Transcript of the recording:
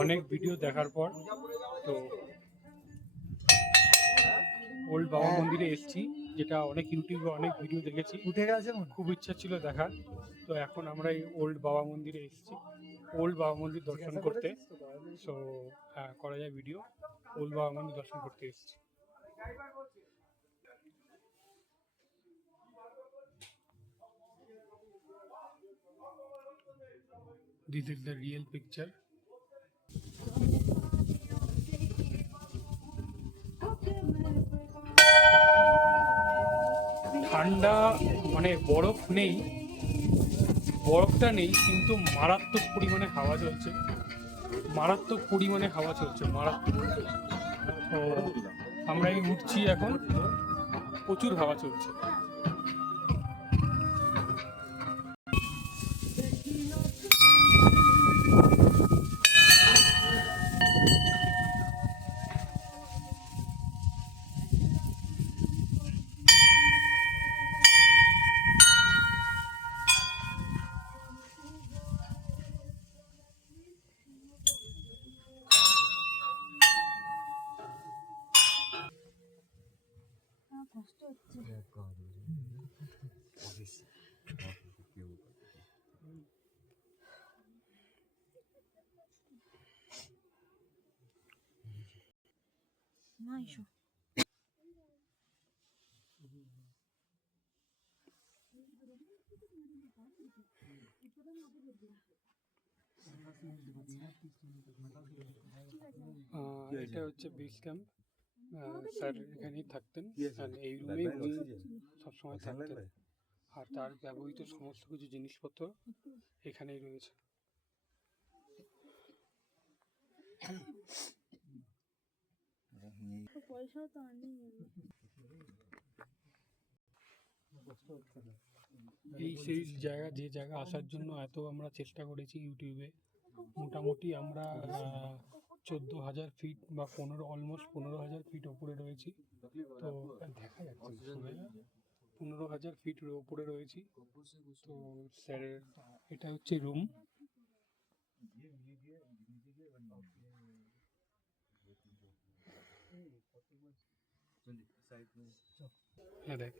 অনেক ভিডিও দেখার পর তো ওল্ড বাবা মন্দিরে এসেছি, যেটা অনেক ইউটিউবে অনেক ভিডিও দেখেছি, উঠে গেছে খুব ইচ্ছা ছিল দেখার। তো এখন আমরা এই ওল্ড বাবা মন্দিরে এসেছি, ওল্ড বাবা মন্দির দর্শন করতে। সো হ্যাঁ, করা যায় ভিডিও। ওল্ড বাবা মন্দির দর্শন করতে এসেছি। This is the real picture. ঠান্ডা মানে বরফ নেই, বরফটা নেই, কিন্তু মারাত্মক পরিমাণে হাওয়া চলছে, মারাত্মক পরিমাণে হাওয়া চলছে, মারাত্মক। তো আমরা এই উঠছি এখন, প্রচুর হাওয়া চলছে। এটা হচ্ছে বেস ক্যাম্প। স্যার এখানেই থাকতেন, এই রুমেই উনি সবসময় থাকতেন, আর তার ব্যবহৃত সমস্ত কিছু জিনিসপত্র এখানেই রয়েছে। এই সেই জায়গা, যে জায়গা আসার জন্য এত আমরা চেষ্টা করেছি ইউটিউবে। মোটামুটি আমরা 14,000 ফিট বা অলমোস্ট 15,000 ফিট ওপরে রয়েছি। তো দেখা যাচ্ছে 15,000 ফিট ওপরে রয়েছি। তো স্যারের এটা হচ্ছে রুম। হ্যাঁ দেখ,